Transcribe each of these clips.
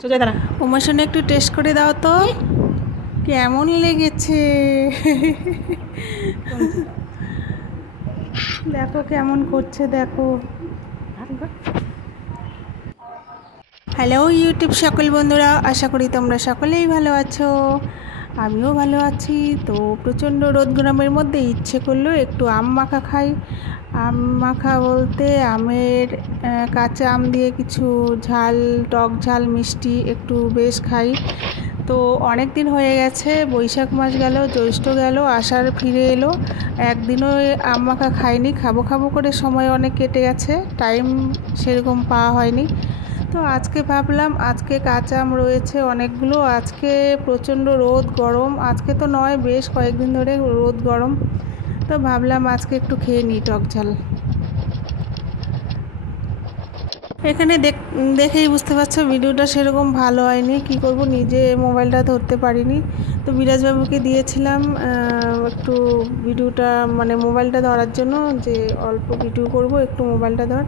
সোজা দাঁড়া। উমাসনে একটু টেস্ট করে দাও তো কেমন লেগেছে। দেখো কেমন করছে দেখো। হ্যালো ইউটিউব সকল বন্ধুরা, আশা করি তোমরা সকলেই ভালো আছো। আমিও ভালো আছি। তো প্রচণ্ড রোদ গরমের মধ্যে ইচ্ছে করলো একটু আম মাখা খাই। আম মাখা বলতে আমের কাঁচা আম দিয়ে কিছু ঝাল, টক ঝাল মিষ্টি একটু বেশ খাই। তো অনেক দিন হয়ে গেছে, বৈশাখ মাস গেল, জ্যৈষ্ঠ গেল, আষাঢ় ফিরে এলো, একদিনও আম মাখা খাইনি। খাবো খাবো করে সময় অনেক কেটে গেছে, টাইম সেরকম পাওয়া হয়নি। তো আজকে ভাবলাম আজকে কাঁচা আম রয়েছে অনেকগুলো, আজকে প্রচণ্ড রোদ গরম, আজকে তো নয় বেশ কয়েকদিন ধরে রোদ গরম, তো ভাবলাম আজকে একটু খেয়ে নিই টক ঝাল। এখানে দেখেই বুঝতে পারছো ভিডিওটা সেরকম ভালো হয়নি, কি করব নিজে মোবাইলটা ধরতে পারিনি। তো বিরাজবাবুকে দিয়েছিলাম একটু ভিডিওটা মানে মোবাইলটা ধরার জন্য, যে অল্প ভিডিও করব একটু মোবাইলটা ধর।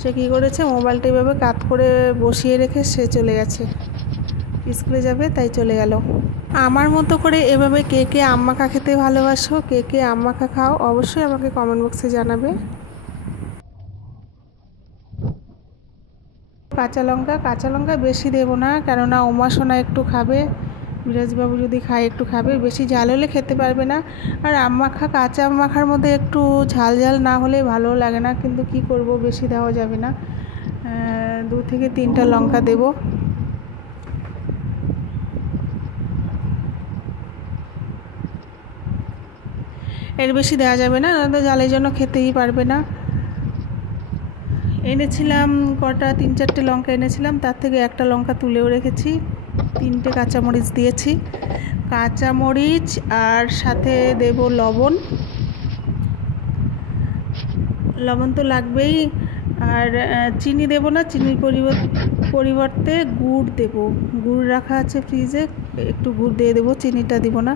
সে কী করেছে, মোবাইলটা এভাবে কাত করে বসিয়ে রেখে সে চলে গেছে, স্কুলে যাবে তাই চলে গেল। আমার মতো করে এভাবে কে কে আম মাখা খেতে ভালোবাসো, কে কে আম মাখা খাও, অবশ্যই আমাকে কমেন্ট বক্সে জানাবে। কাঁচা লঙ্কা বেশি দেবো না, কেননা উমাসোনা একটু খাবে, বিরাজবাবু যদি খায় একটু খাবে, বেশি ঝাল হলে খেতে পারবে না। আর আম মাখা, কাঁচা আম মাখার মধ্যে একটু ঝাল ঝাল না হলে ভালো লাগে না, কিন্তু কি করব বেশি দেওয়া যাবে না, 2 থেকে 3টা লঙ্কা দেবো। এর বেশি দেওয়া যাবে না, নয়তো ঝালের জন্য খেতেই পারবে না। এনেছিলাম কটা, 3-4টে লঙ্কা এনেছিলাম, তার থেকে একটা লঙ্কা তুলেও রেখেছি। 3টে কাঁচামরিচ দিয়েছি, কাঁচামরিচ আর সাথে দেব লবণ, লবণ তো লাগবেই। আর চিনি দেব না, চিনির পরিবর্তে গুড় দেব, গুড় রাখা আছে ফ্রিজে, একটু গুড় দিয়ে দেবো, চিনিটা দিব না।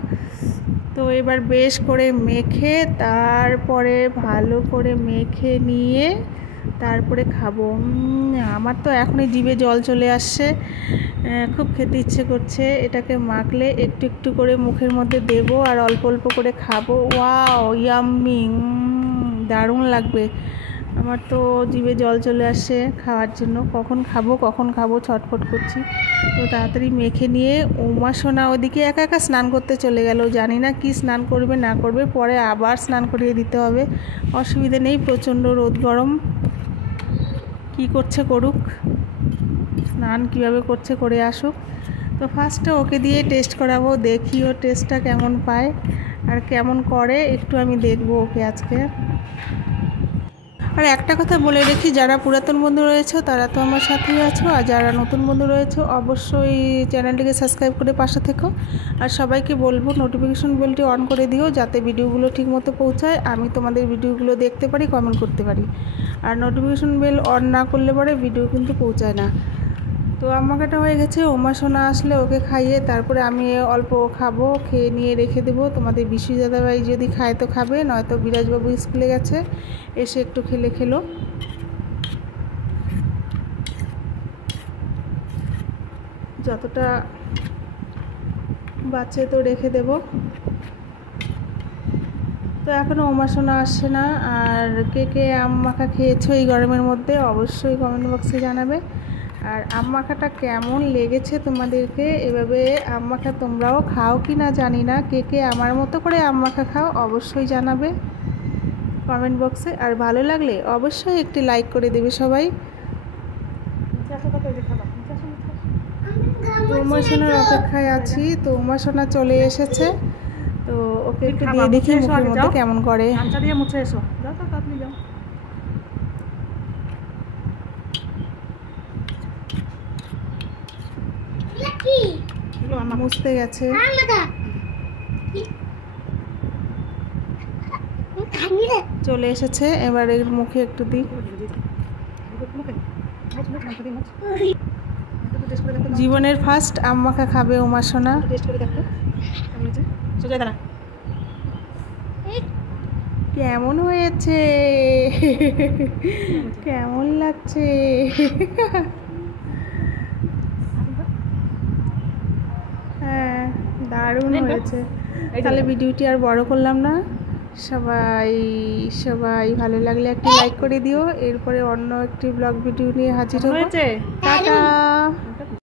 তো এবার বেশ করে মেখে, তারপরে ভালো করে মেখে নিয়ে তারপরে খাবো। আমার তো এখনই জিভে জল চলে আসছে, খুব খেতে ইচ্ছে করছে। এটাকে মাখলে একটু একটু করে মুখের মধ্যে দেবো আর অল্প অল্প করে খাবো। ওয়াও, ইয়াম্মি, দারুণ লাগবে। আমার তো জিভে জল চলে আসছে খাওয়ার জন্য, কখন খাবো ছটফট করছি। তো তাড়াতাড়ি মেখে নিয়ে উমাসোনা ওদিকে একা একা স্নান করতে চলে গেল, জানি না কি স্নান করবে না করবে, পরে আবার স্নান করিয়ে দিতে হবে, অসুবিধে নেই, প্রচণ্ড রোদ গরম, কি করছে করুক, স্নান কীভাবে করছে করে আসুক। তো ফার্স্টে ওকে দিয়ে টেস্ট করাবো, দেখি ও টেস্টটা কেমন পায় আর কেমন করে, একটু আমি দেখবো ওকে আজকে। আর একটা কথা বলে রেখি, যারা পুরাতন বন্ধু রয়েছে তারা তো আমার সাথেই আছো, আর যারা নতুন বন্ধু রয়েছে অবশ্যই চ্যানেলটিকে সাবস্ক্রাইব করে পাশে থেকো। আর সবাইকে বলবো নোটিফিকেশন বেলটি অন করে দিও, যাতে ভিডিওগুলো ঠিকমতো পৌঁছায়, আমি তোমাদের ভিডিওগুলো দেখতে পারি, কমেন্ট করতে পারি। আর নোটিফিকেশন বেল অন না করলে পরে ভিডিও কিন্তু পৌঁছায় না। তো আমাকাটা হয়ে গেছে, উমাসোনা আসলে ওকে খাইয়ে তারপরে আমি অল্প খাবো, খেয়ে নিয়ে রেখে দেবো। তোমাদের বিশু দাদাভাই যদি খায় তো খাবে, নয়তো বিরাজবাবু স্কুলে গেছে, এসে একটু খেলো। যতটা বাচ্চা তো রেখে দেব। তো এখনও উমাসোনা আসছে না। আর কে কে আম মাখা খেয়েছো এই গরমের মধ্যে অবশ্যই কমেন্ট বক্সে জানাবে। আর আম মাখাটা কেমন লেগেছে তোমাদেরকে, এভাবে আম মাখা তোমরাও খাও কি না জানি না, কে কে আমার মতো করে আম মাখা খাও অবশ্যই জানাবে কমেন্ট বক্সে। আর ভালো লাগলে অবশ্যই একটি লাইক করে দেবে সবাই। তো উমাসোনার অপেক্ষায় আছি, তো উমাসোনা চলে এসেছে, তো ওকে একটু দিয়ে দেখি মুখের মধ্যে কেমন করে। দিয়ে মুছে এসো, যাও তো তাড়াতাড়ি যাও। মুছতে গেছে, চলে এসেছে, এবার এর মুখে একটু দিই। জীবনের ফার্স্ট আম মাখা খাবে উমাসোনা। সোজা দাঁড়া। কেমন হয়েছে, কেমন লাগছে? দারুণ হয়েছে। তাহলে ভিডিওটি আর বড় করলাম না, সবাই সবাই ভালো লাগলে একটি লাইক করে দিও। এরপরে অন্য একটি ব্লগ ভিডিও নিয়ে হাজির হবো। টাটা।